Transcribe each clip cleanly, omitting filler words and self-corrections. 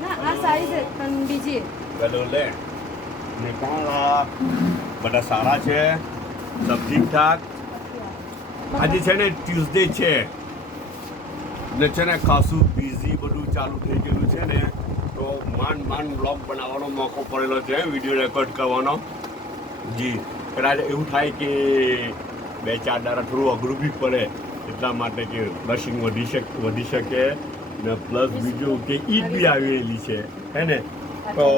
ના આ સારી છે પણ બીજી ગલો લે ને કોણ બધા સારા છે સબ ઠીક ઠાક આજે છે ને ટ્યુઝડે છે ને છે ને ખાસું બિઝી બધું ચાલુ થઈ ગયેલું છે ને તો માંડ બ્લોગ બનાવવાનો મોકો પડેલો છે વિડીયો રેકોર્ડ કરવાનો જી કદાચ એવું થાય કે 2-4 દાડા થોડું અઘરું બી પડે એટલા માટે કે રશિંગ વધી શકે ને પ્લસ બીજું કે ઈદ બી આવેલી છે હે ને તો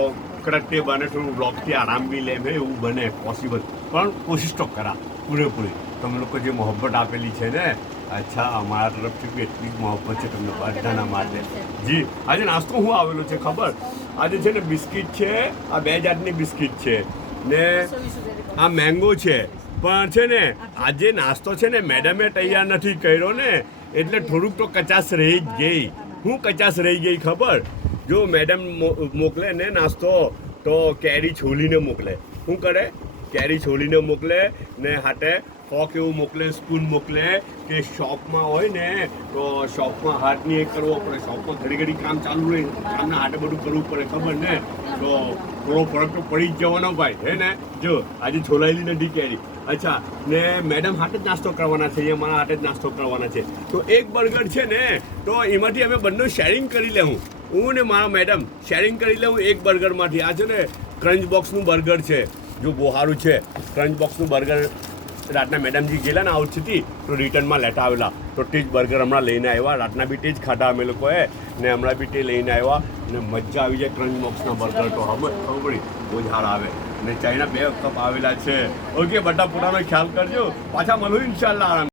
કદાચ તે બને થોડું બ્લોગથી આરામ બી લે એવું બને પોસિબલ પણ કોશિશ તો કરા પૂરેપૂરી તમે લોકો જે મોહબ્બત આપેલી છે ને અચ્છા અમારા તરફથી બી એટલી જ મોહબ્બત છે તમને બધાના માટે જી આજે નાસ્તો હું આવેલો છે ખબર આજે છે ને બિસ્કિટ છે આ 2 જાતની બિસ્કિટ છે ને આ મેંગો છે પણ છે ને આજે નાસ્તો છે ને મેડમે તૈયાર નથી કર્યો ને એટલે થોડુંક તો કચાશ રહી જ ગઈ હું કચાશ રહી ગઈ ખબર જો મેડમ મોકલે ને નાસ્તો તો કેરી છોલીને મોકલે શું કરે કેરી છોલીને મોકલે ને હાથે ફોક એવું મોકલે સ્પૂન મોકલે કે શોપમાં હોય ને તો શોપમાં હાથ નહીં કરવો પડે શોપમાં ઘડી કામ ચાલુ રહે કામના હાથે બધું કરવું પડે ખબર ને તો થોડો ફરક તો પડી જ જવાનો ભાઈ હે ને જો આજે છોલાયેલી નથી કેરી અચ્છા ને મેડમ હાથે જ નાસ્તો કરવાના છે અહીંયા મારા હાથે જ નાસ્તો કરવાના છે તો એક બર્ગર છે ને તો એમાંથી અમે બંને શેરિંગ કરી લેવું હું ને મારા મેડમ શેરિંગ કરી લેવું એક બર્ગરમાંથી આ છે ને ક્રંચ બોક્સનું બર્ગર છે જો બહુ સારું છે ક્રંચ બોક્સનું બર્ગર રાતના મેડમજી ગયેલા ને આઉટ સિટી તો રિટર્નમાં લેતા આવેલા તો તે જ બર્ગર હમણાં લઈને આવ્યા રાતના બી તે જ ખાધા અમે લોકોએ ને હમણાં બી તે લઈને આવ્યા ને મજા આવી જાય ક્રંચ બોક્સના બર્ગર તો ખબર પડી બહુ જ સારા આવે ને ચાઇના 2 કપ આવેલા છે ઓકે બધા પોતાનો ખ્યાલ કરજો પાછા મળું ઇન્શાલ્લાહ